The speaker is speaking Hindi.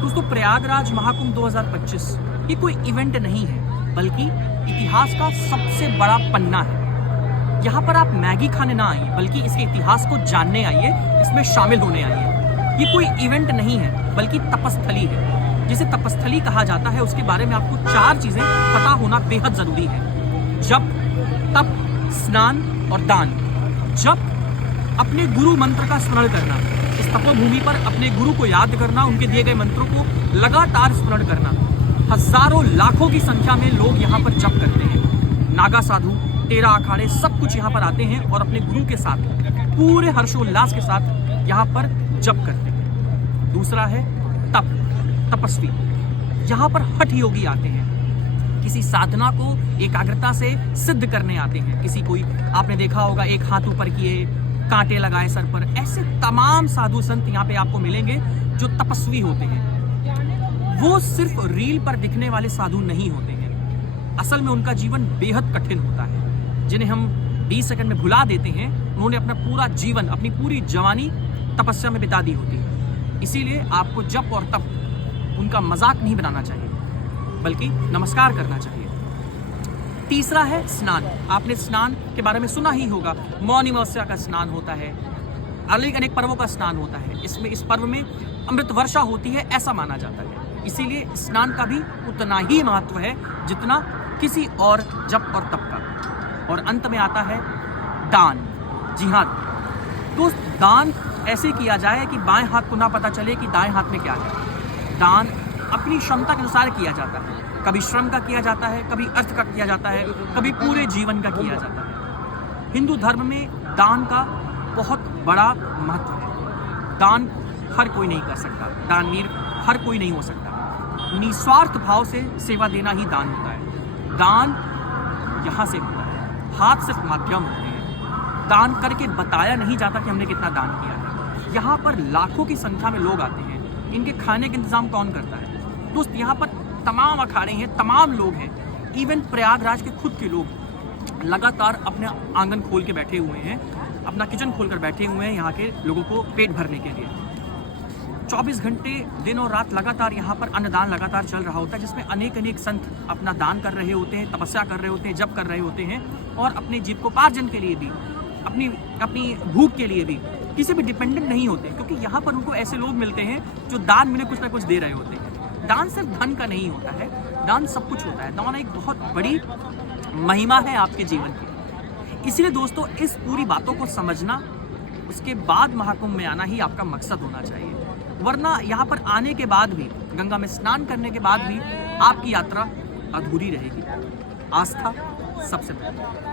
दोस्तों, प्रयागराज महाकुंभ 2025 ये कोई इवेंट नहीं है, बल्कि इतिहास का सबसे बड़ा पन्ना है। यहाँ पर आप मैगी खाने ना आइए, बल्कि इसके इतिहास को जानने आइए, इसमें शामिल होने आइए। ये कोई इवेंट नहीं है, बल्कि तपस्थली है। जिसे तपस्थली कहा जाता है, उसके बारे में आपको 4 चीजें पता होना बेहद जरूरी है। जप, तप, स्नान और दान। जप, अपने गुरु मंत्र का स्मरण करना। इस तपोभूमि पर अपने गुरु को याद करना, उनके दिए गए मंत्रों को लगातार स्मरण करना। हजारों लाखों की संख्या में लोग यहाँ पर जप करते हैं। नागा साधु, 13 अखाड़े सब कुछ यहाँ पर आते हैं और अपने गुरु के साथ पूरे हर्षोल्लास के साथ यहाँ पर जप करते हैं। दूसरा है तप, तपस्वी। यहाँ पर हठ योगी आते हैं, किसी साधना को एकाग्रता से सिद्ध करने आते हैं। किसी कोई आपने देखा होगा एक हाथ ऊपर किए, कांटे लगाए सर पर। ऐसे तमाम साधु संत यहाँ पे आपको मिलेंगे जो तपस्वी होते हैं। वो सिर्फ रील पर दिखने वाले साधु नहीं होते हैं, असल में उनका जीवन बेहद कठिन होता है। जिन्हें हम 20 सेकंड में भुला देते हैं, उन्होंने अपना पूरा जीवन, अपनी पूरी जवानी तपस्या में बिता दी होती है। इसीलिए आपको जप और तप उनका मजाक नहीं बनाना चाहिए, बल्कि नमस्कार करना चाहिए। तीसरा है स्नान। आपने स्नान के बारे में सुना ही होगा। मौनी अमावस्या का स्नान होता है, अनेक पर्वों का स्नान होता है। इस पर्व में अमृत वर्षा होती है, ऐसा माना जाता है। इसीलिए स्नान का भी उतना ही महत्व है जितना किसी और जप और तप का। और अंत में आता है दान। जी हाँ दोस्त, दान ऐसे किया जाए कि बाएं हाथ को ना पता चले कि दाएं हाथ में क्या है। दान अपनी क्षमता के अनुसार किया जाता है। कभी श्रम का किया जाता है, कभी अर्थ का किया जाता है, कभी पूरे जीवन का किया जाता है। हिंदू धर्म में दान का बहुत बड़ा महत्व है। दान हर कोई नहीं कर सकता, दानवीर हर कोई नहीं हो सकता। निस्वार्थ भाव से सेवा देना ही दान होता है। दान यहाँ से होता है, हाथ सिर्फ माध्यम होते हैं। दान करके बताया नहीं जाता कि हमने कितना दान किया है। यहाँ पर लाखों की संख्या में लोग आते हैं। इनके खाने का इंतजाम कौन करता है? दोस्त, यहाँ पर तमाम अखाड़े हैं, तमाम लोग हैं। इवन प्रयागराज के खुद के लोग लगातार अपने आंगन खोल के बैठे हुए हैं, अपना किचन खोलकर बैठे हुए हैं यहाँ के लोगों को पेट भरने के लिए। 24 घंटे दिन और रात लगातार यहाँ पर अन्नदान लगातार चल रहा होता है, जिसमें अनेक संत अपना दान कर रहे होते हैं, तपस्या कर रहे होते हैं, जप कर रहे होते हैं और अपने जीविकोपार्जन के लिए भी, अपनी भूख के लिए भी किसी भी डिपेंडेंट नहीं होते, क्योंकि यहाँ पर उनको ऐसे लोग मिलते हैं जो दान में कुछ ना कुछ दे रहे होते हैं। दान सिर्फ धन का नहीं होता है, दान सब कुछ होता है। दान एक बहुत बड़ी महिमा है आपके जीवन की। इसीलिए दोस्तों, इस पूरी बातों को समझना, उसके बाद महाकुंभ में आना ही आपका मकसद होना चाहिए। वरना यहाँ पर आने के बाद भी, गंगा में स्नान करने के बाद भी आपकी यात्रा अधूरी रहेगी। आस्था सबसे पहले।